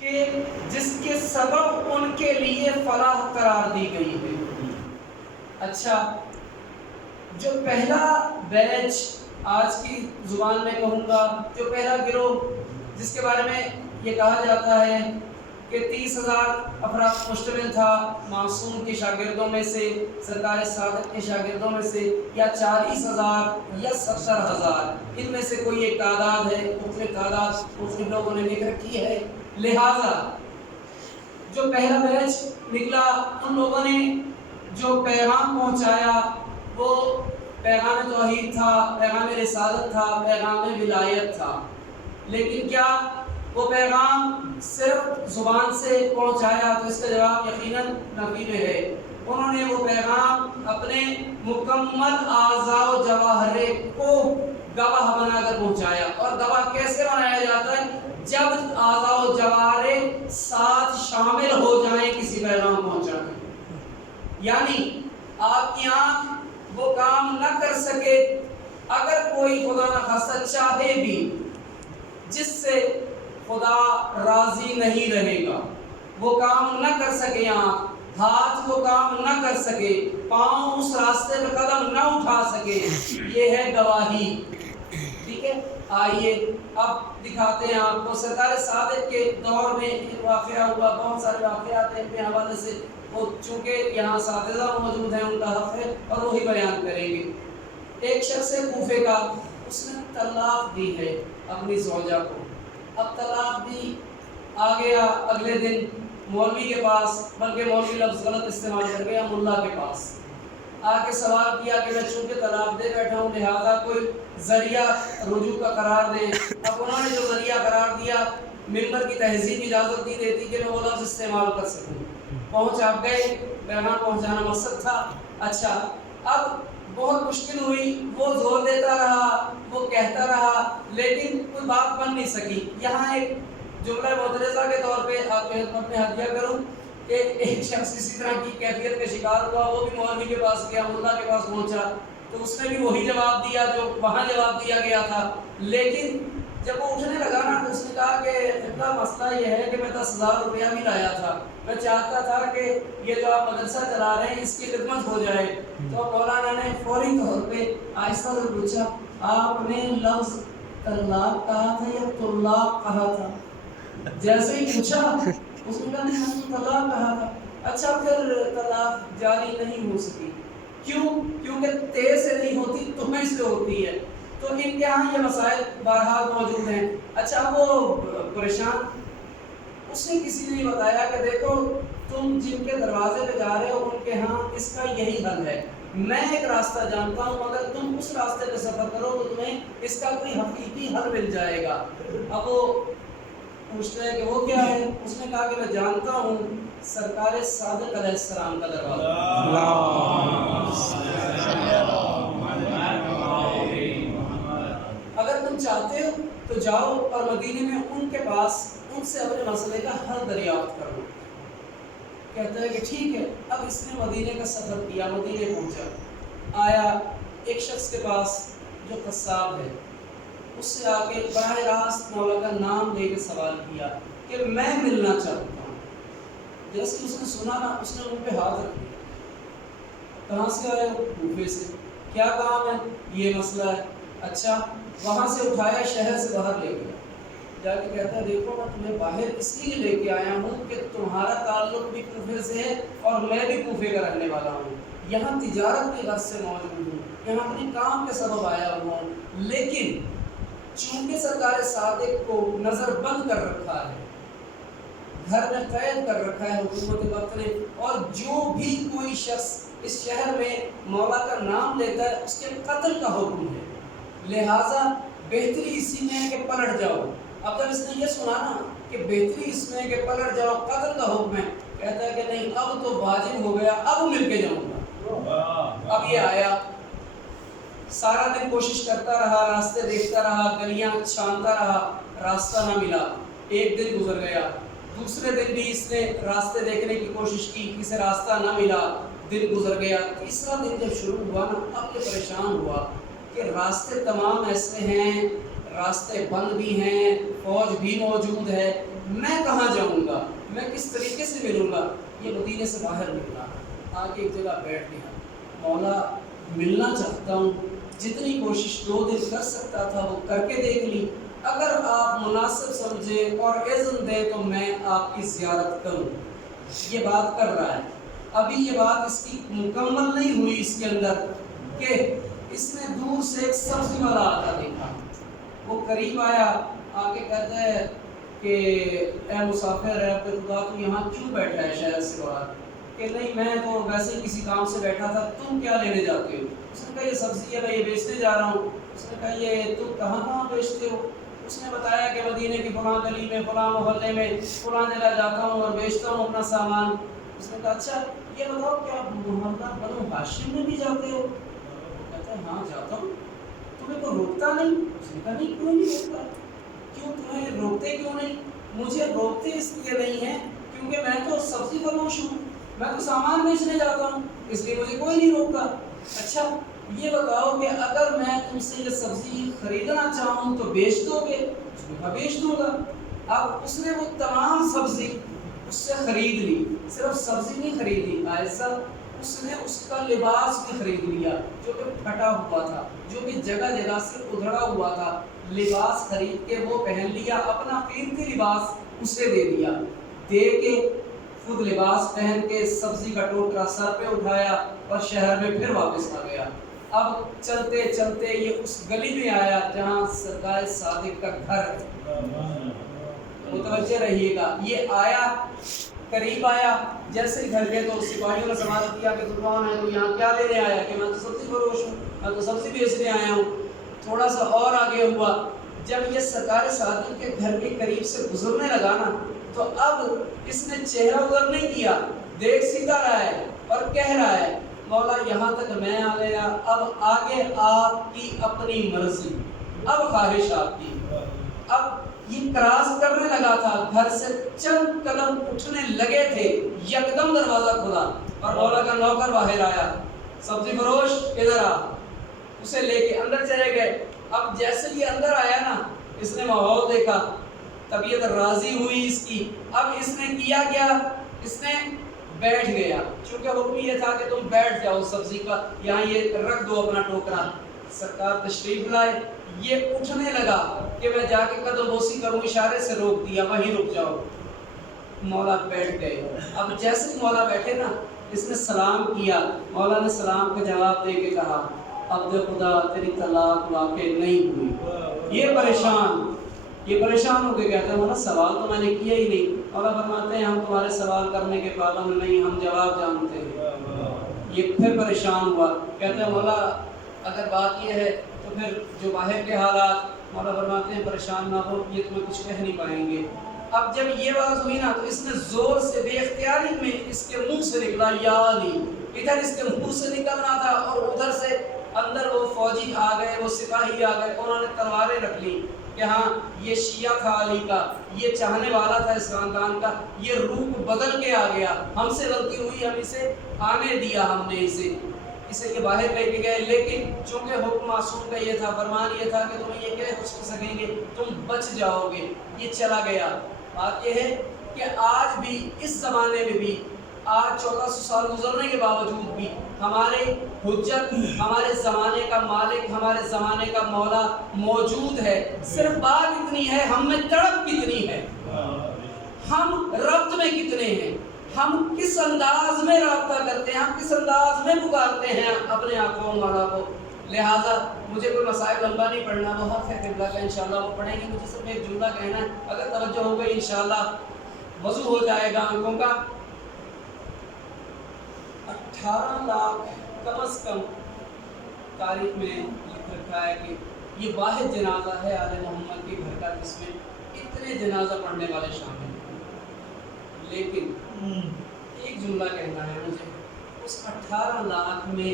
کہ جس کے سبب ان کے لیے فلاح قرار دی گئی ہے۔ اچھا، جو پہلا بیچ آج کی زبان میں کہوں گا، جو پہلا گروہ جس کے بارے میں یہ کہا جاتا ہے کہ 30,000 افراد مشتمل تھا، معصوم کے شاگردوں میں سے، سرکار صادق کے شاگردوں میں سے، یا 40,000 یا 70,000، ان میں سے کوئی ایک تعداد ہے، مختلف تعداد مختلف لوگوں نے لکھ رکھی ہے۔ لہٰذا جو پہلا بیچ نکلا، ان لوگوں نے جو پیغام پہنچایا وہ پیغام توحید تھا، پیغام رسالت تھا، پیغام ولایت تھا۔ لیکن کیا وہ پیغام صرف زبان سے پہنچایا؟ تو اس کا جواب یقیناً نفی میں ہے۔ انہوں نے وہ پیغام اپنے مکمل اعضاء و جواہرے کو گواہ بنا کر پہنچایا۔ اور گواہ کیسے بنایا جاتا ہے؟ جب اعضاء و جواہرے ساتھ شامل ہو جائیں کسی پیغام پہنچانے۔ یعنی آپ کی آنکھ وہ کام نہ کر سکے، اگر کوئی خدا نخواستہ چاہے بھی، جس سے خدا راضی نہیں رہے گا، وہ کام نہ کر سکے، آنکھ، ہاتھ وہ کام نہ کر سکے، پاؤں اس راستے پہ قدم نہ اٹھا سکے، یہ ہے گواہی۔ ٹھیک ہے، آئیے اب دکھاتے ہیں آپ کو سرکار صادق کے دور میں ایک واقعہ ہوا۔ بہت سارے واقعات ہیں اپنے حوالے سے، وہ چونکہ یہاں اساتذہ موجود ہیں، ان کا حق ہے اور وہی بیان کریں گے۔ ایک شخص ہے کوفے کا، اس نے طلاق دی ہے اپنی زوجہ کو۔ اب طلاق دی، آ گیا اگلے دن مولوی کے پاس، بلکہ مولوی لفظ غلط استعمال کر گیا، ملا کے پاس آ کے سوال کیا کہ میں چونکہ طلاق دے بیٹھا ہوں، لہٰذا کوئی ذریعہ رجوع کا قرار دیں۔ اب انہوں نے جو ذریعہ قرار دیا، ممبر کی تہذیب اجازت نہیں دیتی کہ میں وہ لفظ استعمال کر سکوں۔ پہنچ آپ گئے، پیغام پہنچانا مقصد تھا۔ اچھا، اب بہت مشکل ہوئی، وہ زور دیتا رہا، وہ کہتا رہا، لیکن کوئی بات بن نہیں سکی۔ یہاں ایک جملہ معترضہ کے طور پہ آپ کے خدمت میں ہدیہ کروں کہ ایک شخص اسی طرح کی کیفیت کا شکار ہوا، وہ بھی مولوی کے پاس گیا، ملا کے پاس پہنچا، تو اس نے بھی وہی جواب دیا جو وہاں جواب دیا گیا تھا۔ لیکن جب وہ اٹھنے لگا نا، تو اس نے کہا کہ اتنا مسئلہ یہ ہے کہ میں 10,000 روپیہ بھی لایا تھا، میں چاہتا تھا کہ یہ جو آپ مدرسہ چلا رہے ہیں اس کی خدمت ہو جائے۔ تو مولانا نے فوری طور پہ آہستہ سے پوچھا، آپ نے لفظ طلاق کہا تھا یا طلاق کہا تھا؟ جیسے ہی پوچھا، اس نے کہا نہیں، میں نے طلاق کہا تھا۔ اچھا، پھر طلاق جاری نہیں ہو سکی، کیوں؟ کیونکہ تیز سے نہیں ہوتی، تمہیں سے ہوتی ہے۔ تو ان کے ہاں یہ مسائل بہرحال موجود ہیں۔ اچھا، وہ پریشان، اس نے کسی نے بتایا کہ دیکھو تم جن کے دروازے پہ جا رہے ہو ان کے ہاں اس کا یہی حل ہے، میں ایک راستہ جانتا ہوں، اگر تم اس راستے پہ سفر کرو تو تمہیں اس کا کوئی حقیقی حل مل جائے گا۔ اب وہ پوچھتا ہے کہ وہ کیا ہے؟ اس نے کہا کہ میں جانتا ہوں سرکار صادق علیہ السلام کا دروازہ۔ اگر تم چاہتے ہو تو جاؤ اور مدینے میں ان کے پاس ان سے اپنے مسئلے کا حل دریافت کرو۔ کہتا ہے کہ ٹھیک ہے۔ اب اس نے مدینے کا سفر کیا، مدینے پہنچا، آیا ایک شخص کے پاس جو قصاب ہے، اس سے آ کے براہ راست مولا کا نام لے کے سوال کیا کہ میں ملنا چاہتا ہوں۔ جیسے اس نے سنا نا، اس نے ان پہ ہاتھ رکھ دیا۔ کہاں سے آئے ہو؟ کوفے سے۔ کیا کام ہے؟ یہ مسئلہ ہے۔ اچھا، وہاں سے اٹھایا، شہر سے باہر لے گیا، جا کے کہتا ہے دیکھو میں تمہیں باہر اس لیے لے کے آیا ہوں کہ تمہارا تعلق بھی کوفے سے ہے اور میں بھی کوفے کا رہنے والا ہوں، یہاں تجارت کی غرض سے موجود ہوں، یہاں اپنی کام کے سبب آیا ہوا ہوں، لیکن چونکہ سرکار صادق کو نظر بند کر رکھا ہے، گھر میں قید کر رکھا ہے حکومت وقت نے، اور جو بھی کوئی شخص اس شہر میں مولا کا نام لیتا ہے اس کے قتل کا حکم ہے، لہٰذا بہتری اسی میں ہے کہ پلٹ جاؤ۔ اب جب اس نے یہ سنا نا کہ بہتری اس میں ہے کہ پلٹ جاؤ، قتل کا حکم ہے، کہتا ہے کہ نہیں، اب تو واجب ہو گیا، اب مل کے جاؤں گا۔ اب یہ آیا، سارا دن کوشش کرتا رہا، راستے دیکھتا رہا، گلیاں چھانتا رہا، راستہ نہ ملا۔ ایک دن گزر گیا، دوسرے دن بھی اس نے راستے دیکھنے کی کوشش کی، کسی راستہ نہ ملا، دن گزر گیا۔ تیسرا دن جب شروع ہوا نا، اب یہ پریشان ہوا کہ راستے تمام ایسے ہیں، راستے بند بھی ہیں، فوج بھی موجود ہے، मैं कहाँ जाऊँगा, मैं किस तरीके से मिलूँगा। ये मदीने से बाहर निकला, आके एक जगह बैठ गया, मौला मिलना चाहता हूँ, जितनी कोशिश 2 दिन कर सकता था वो करके देख ली, अगर आप मुनासिब समझे और इज़्न दे तो मैं आपकी ज़ियारत करूँ। ये बात कर रहा है। अभी ये बात इसकी मुकम्मल नहीं हुई इसके अंदर कि इसने दूर से एक सब्ज़ी वाला आता देखा। वो करीब आया, आके कहता है कि ए मुसाफिर है पे खुदा, तू यहाँ क्यों बैठा है शहर से बाहर? कि नहीं, मैं तो वैसे ही किसी काम से बैठा था, तुम क्या लेने जाते हो? उसने कहा ये सब्ज़ी है, मैं ये बेचने जा रहा हूँ। उसने कहा ये तुम कहाँ कहाँ बेचते हो? उसने बताया कि मदीने की फलां गली में, फलां मोहल्ले में, फलां जगह जाता हूँ और बेचता हूँ अपना सामान। उसने कहा अच्छा ये बताओ क्या मोहल्ला बनो हाशिम में भी जाते हो? कहता है हाँ जाता हूँ। तुम्हें को रोकता नहीं? उसने कहा नहीं, क्यों नहीं रोकता? क्यों तुम्हें रोकते क्यों नहीं? मुझे रोकते इसलिए नहीं है क्योंकि मैं तो सब्ज़ी फरोश हूँ, मैं तो सामान बेचने जाता हूँ, इसलिए मुझे कोई नहीं रोकता। अच्छा ये बताओ कि अगर मैं तुमसे ये सब्ज़ी खरीदना चाहूँ तो बेच दोगे? उसने कहा बेच दूंगा। अब उसने वो तमाम सब्ज़ी उससे ख़रीद ली, सिर्फ सब्ज़ी नहीं खरीदी ऐसा, उसने उसका लिबास भी खरीद लिया जो कि फटा हुआ था, जो कि जगह जगह से उधड़ा हुआ था। लिबास खरीद के वो पहन लिया, अपना कीमती लिबास उसे दे दिया, दे के खुद लिबास पहन के सब्ज़ी का टोकरा सर पे उठाया और शहर में फिर वापस आ गया। अब चलते चलते ये उस गली में आया जहाँ सरकार सादिक का घर है। मुतवज्जे रहिएगा, ये आया, करीब आया, जैसे घर गए तो सिपाहियों ने सवाल किया कि तू कौन है, तू यहाँ क्या लेने आया? कि मैं तो सब्ज़ी फरोश हूँ, मैं तो सब्ज़ी बेचने आया हूँ। थोड़ा सा और आगे हुआ, जब ये सरकार सादिक के घर के करीब से गुजरने लगा ना, तो अब इसने चेहरा उधर नहीं किया, देख सीधा रहा है और कह रहा है मौला यहाँ तक मैं आ गया, अब आगे आपकी अपनी मर्जी, अब ख्वाहिश आपकी। अब ये क्रॉस करने लगा था, घर से चंद कदम उठने लगे थे, यकदम दरवाजा खुला और मौला का नौकर बाहर आया, सब्जी फरोश इधर आ। उसे लेके अंदर चले गए। अब जैसे ये अंदर आया ना, इसने माहौल देखा, तबीयत राजी हुई इसकी। अब इसने किया क्या, इसने बैठ गया, चूंकि हुक्म ये था कि तुम बैठ जाओ, सब्जी का यहाँ ये रख दो अपना टोकरा। सरकार तशरीफ लाए, ये उठने लगा कि मैं जाके कदम बोसी करूँ, इशारे से रोक दिया, वहीं रुक जाओ। मौला बैठ गए। अब जैसे ही मौला बैठे ना, इसने सलाम किया, मौला ने सलाम का जवाब दे के कहा अब्द खुदा तेरी तलाक वाक़ई नहीं हुई। ये परेशान होकर कहते हैं मौला सवाल तो मैंने किया ही नहीं। मौला फरमाते हैं हम तुम्हारे सवाल करने के पाबंद नहीं, हम जवाब जानते हैं। ये फिर परेशान हुआ, कहते हैं मौला अगर बात ये है तो फिर जो बाहर के हालात, मौला फरमाते हैं परेशान ना हो, ये तुम्हें कुछ कह नहीं पाएंगे। अब जब ये बात हुई ना, तो इसने जोर से बेख्तियारी में इसके मुंह से निकला या अली, इधर इसके मुंह से निकलना था और उधर से अंदर वो फौजी आ गए, वो सिपाही आ गए, उन्होंने तलवारें रख ली कि हाँ ये शिया था अली का, ये चाहने वाला था इस खानदान का, ये रूप बदल के आ गया, हमसे गलती हुई, हम इसे आने दिया, हमने इसे ये बाहर लेके गए। लेकिन चूंकि हुक्म मासूम का ये था, फरमान ये था कि तुम्हें ये कह कुछ कर सकेंगे, तुम बच जाओगे, ये चला गया। बात ये है कि आज भी इस ज़माने में भी, आज 1400 साल गुजरने के बावजूद भी हमारे हुज्जत, हमारे ज़माने का मालिक, हमारे ज़माने का मौला मौजूद है। सिर्फ बात इतनी है, हम में तड़प कितनी है, हम रब्त में कितने हैं, हम किस अंदाज में राब्ता करते हैं, हम किस अंदाज में पुकारते हैं अपने आक़ा मौला को। लिहाजा मुझे कोई मसाइल लंबा नहीं पढ़ना, बहुत है क़िबला का, इंशाअल्लाह वो पढ़ेंगे। मुझे सिर्फ एक जुमला कहना है, अगर तवज्जो हो गई इंशाअल्लाह वज़ू हो जाएगा आंखों का। 18 लाख कम अज़ कम तारीख में लिख रखा है कि ये वाहिद जनाजा है आले मोहम्मद के घर का जिसमें इतने जनाजा पढ़ने वाले शामिल हैं। लेकिन एक जुमला कहना है मुझे, उस 18 लाख में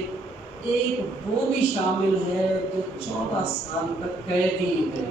एक वो भी शामिल है जो 14 साल तक कैदी है।